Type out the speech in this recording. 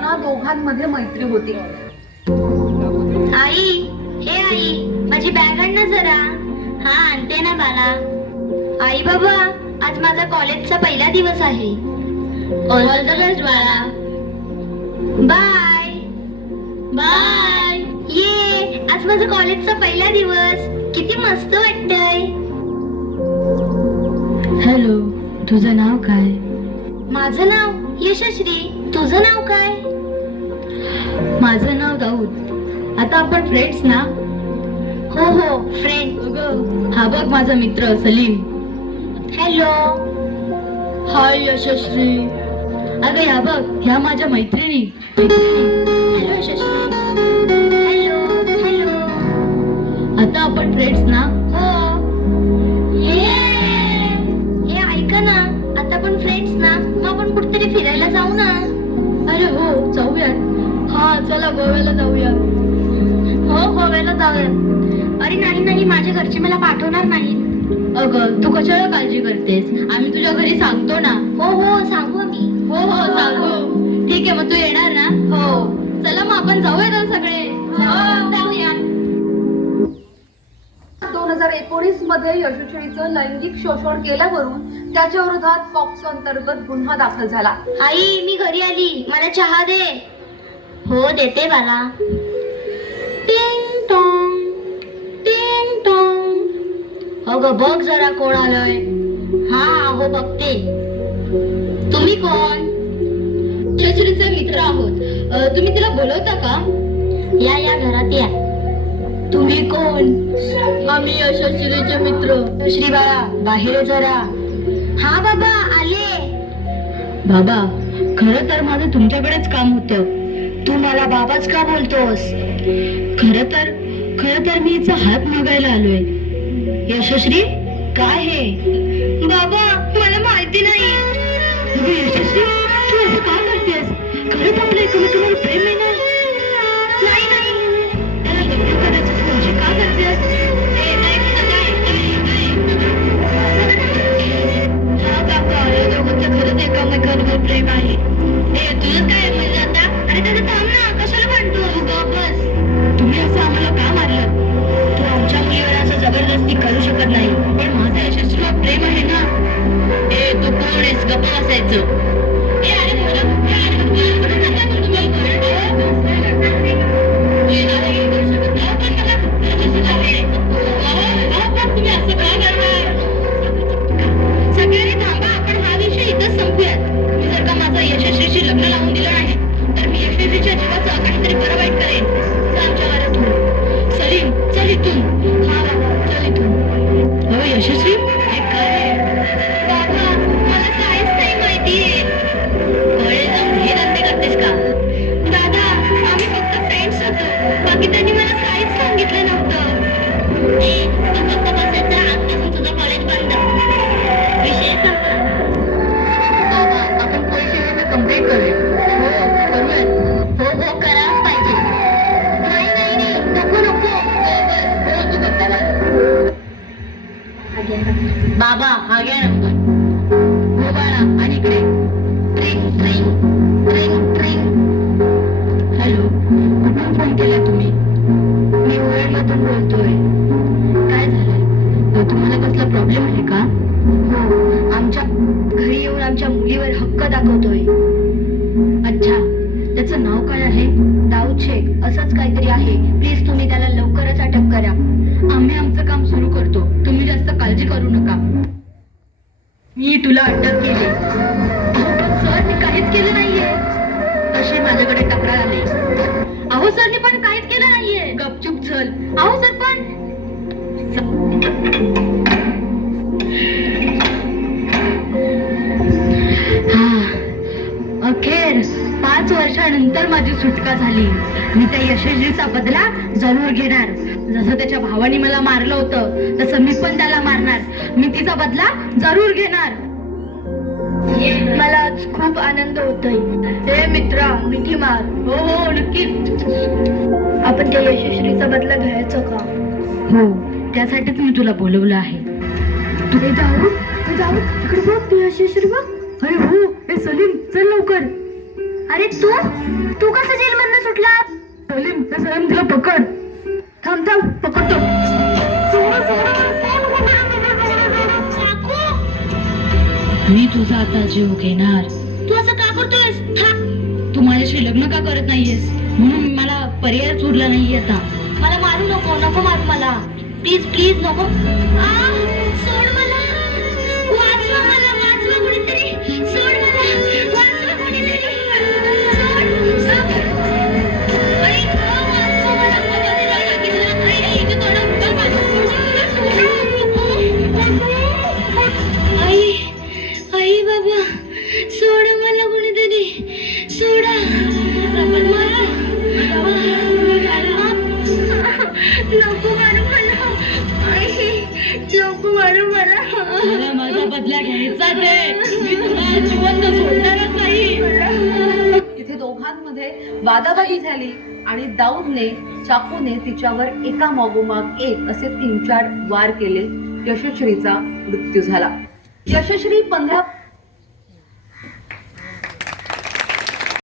असताना दोघांमध्ये मैत्री होती. आई, हे आई, माझी बॅग आण ना जरा. हा, आणते ना बाळा. आई बाबा, आज माझा कॉलेजचा पहिला दिवस आहे. ऑल द बेस्ट बाळा. Bye bye. ये, आज माझा कॉलेजचा पहिला दिवस. किती मस्त वाटतंय. हॅलो, तुझं नाव काय? माझं नाव यशश्री. तुझं नाव काय? माझं नाव दाऊद. आता आपण फ्रेंड्स ना? हो हो, फ्रेंड. अगं, हा बघ माझा मित्र सलीम. हॅलो. हाय यशस्वी. अगं ह्या बघ, ह्या माझ्या मैत्रिणी. हॅलो यशस्वी. Hello hello. आता आपण फ्रेंड्स ना? हो. हे ऐका ना, आता आपण फ्रेंड्स ना, मग आपण कुठेतरी फिरायला जाऊ ना. अरे हो, जाऊयात. हा चला, गोव्याला जाऊया. हो, गोव्याला जाऊया. अरे नाही नाही, माझ्या घरचे मला पाठवणार नाहीत. अगं, तू कशाला काळजी करतेस? आम्ही तुझ्या घरी सांगतो ना. हो हो, सांगू मी. हो हो, सांगू. ठीक आहे, मग तू येणार ना? हो. चला मग आपण जाऊया सगळे. जाऊया. 2019 मध्ये यशस्वीचं लैंगिक शोषण केल्यावरून त्याच्या विरोधात पॉक्सो अंतर्गत गुन्हा दाखल झाला. आई, मी घरी आली. मला चहा दे. हो, देते बाळा. टिंग टॉंग टिंग टॉंग. अगं बघ जरा कोण आलंय. हा हो, बघते. तुम्ही कोण? यशस्वीचे मित्र आहोत. तुम्ही तिला बोलवता का? या या, घरात या. तुम्ही कोण? आम्ही यशस्वीचे मित्र. श्री बाळा, बाहेर ये जरा. हा बाबा, आले. बाबा, खरं तर माझं तुमच्याकडेच काम होतं. तू मला बाबाच का बोलतोस? खरं तर मी हिचा हात मागायला आलोय. यशस्वी, काय हे? बाबा, मला माहिती नाही. अगं यशस्वी, तू असं का करतेस? खरंच आपलं एकमेकांवर प्रेम आहे ना? नाही नाही. त्याला लग्न करायचं तू म्हणजे का करतेस? हा काका, या दोघांचं खरंच एकमेकांवर प्रेम आहे. तुझं काय म्हणजे आता? अरे त्याचं थांब ना, कशाला म्हणतो? बस. तुम्ही असं आम्हाला का मारलं? तू आमच्या मुलीवर असं जबरदस्ती करू शकत नाही. पण माझं यशस्वीवर प्रेम आहे ना. तू कोण आहेस? गप्प बसायचं. सगळ्यांनी थांबा, आपण हा विषय इथंच संपूयात. मी जर का माझं यशस्वीशी लग्न लावून दिलं नाही, तर मी यशस्वीच्या जीवाचं काहीतरी बरं वाईट करेन. आमच्या घरातून. सलीम, चल इथून. हा बाबा, चल इथून. हो यशस्वी, हे काय आहे? बाबा, मला काहीच नाही माहितीये. कळे जाऊन हे धंदे करतेस का? दादा, आम्ही फक्त फ्रेंड्स होतो. बाकी त्यांनी मला काहीच सांगितलं नव्हतं. तू फक्त बसायचं. आजपासून तुझं कॉलेज बंद. विषय संपला. बाबा, आपण पोलीस स्टेशनला कंप्लेंट करूया. हो, करूयात. हो हो, करावंच पाहिजे. नाही नाही नाही, नको नको. हो, तू गप्प बस. बाबा, हा घ्या नंबर. हो बाळा, आणि इकडे. ट्रिंग ट्रिंग ट्रिंग ट्रिंग. हॅलो, कुठून फोन केला तुम्ही? मी उरणमधून बोलतोय. काय झालंय? तुम्हाला कसला प्रॉब्लेम आहे का? हो, आमच्या घरी येऊन आमच्या मुलीवर हक्क दाखवतोय. अच्छा, त्याचं नाव काय आहे? दाऊद शेख असंच काहीतरी आहे. प्लीज तुम्ही त्याला लवकरच अटक करा. आम्ही आमचं काम सुरू करतो. तुम्ही जास्त काळजी करू नका. मी तुला अटक केली. सर, मी काहीच केलं नाहीये. तशी माझ्याकडे तक्रार आली. अहो सरनी पण काहीच केलं नाहीये. गपचूप चल. अहो सर पण. अखेर 5 वर्षानंतर माझी सुटका झाली. मी त्या यशस्वीचा बदला जरूर घेणार. जसं त्याच्या भावाने मला मारलं होतं, तसं मी पण त्याला मारणार. मी तिचा बदला जरूर घेणार. मला आज खूप आनंद होतोय. हे मित्रा, मिठी मार. हो हो, नक्कीच. आपण त्या यशस्वीचा बदला घ्यायचा का? हो, त्यासाठीच मी तुला बोलवलं आहे. तू जाऊ तिकडे बघ, तू यशस्वी बघ. अरे हो, हे सलीम, चल लवकर. अरे तू कसं जेलमधनं सुटला? सलीम, त्या सलाम तिला पकड. थांब थांब, पकडतो. मी तुझा आता जीव घेणार. तू असं का करतोयस? तू माझ्याशी लग्न का करत नाहीयेस म्हणून मला पर्याय उरला नाही आता. मला मारू नको मारू मला. प्लीज प्लीज नको. सोड मला. वाचवा कोणीतरी. सोड मला. वाचवा कोणीतरी. सोड. आई वाचवा मला. कोणाने नाही सांगितलं. आई इथे आई बाबा सोड मला कोणीतरी. सोडा मला. नको मारू मला. आई नको मारू मला. मला माझा बदला घ्यायचाच आहे. मी तुला जिवंत सोडणारच नाही. तिथे दोघांमध्ये वादावादी झाली आणि दाऊदने चाकूने तिच्यावर एका मागोमाग एक असे 3-4 वार केले. यशश्रीचा मृत्यू झाला. यशश्री 15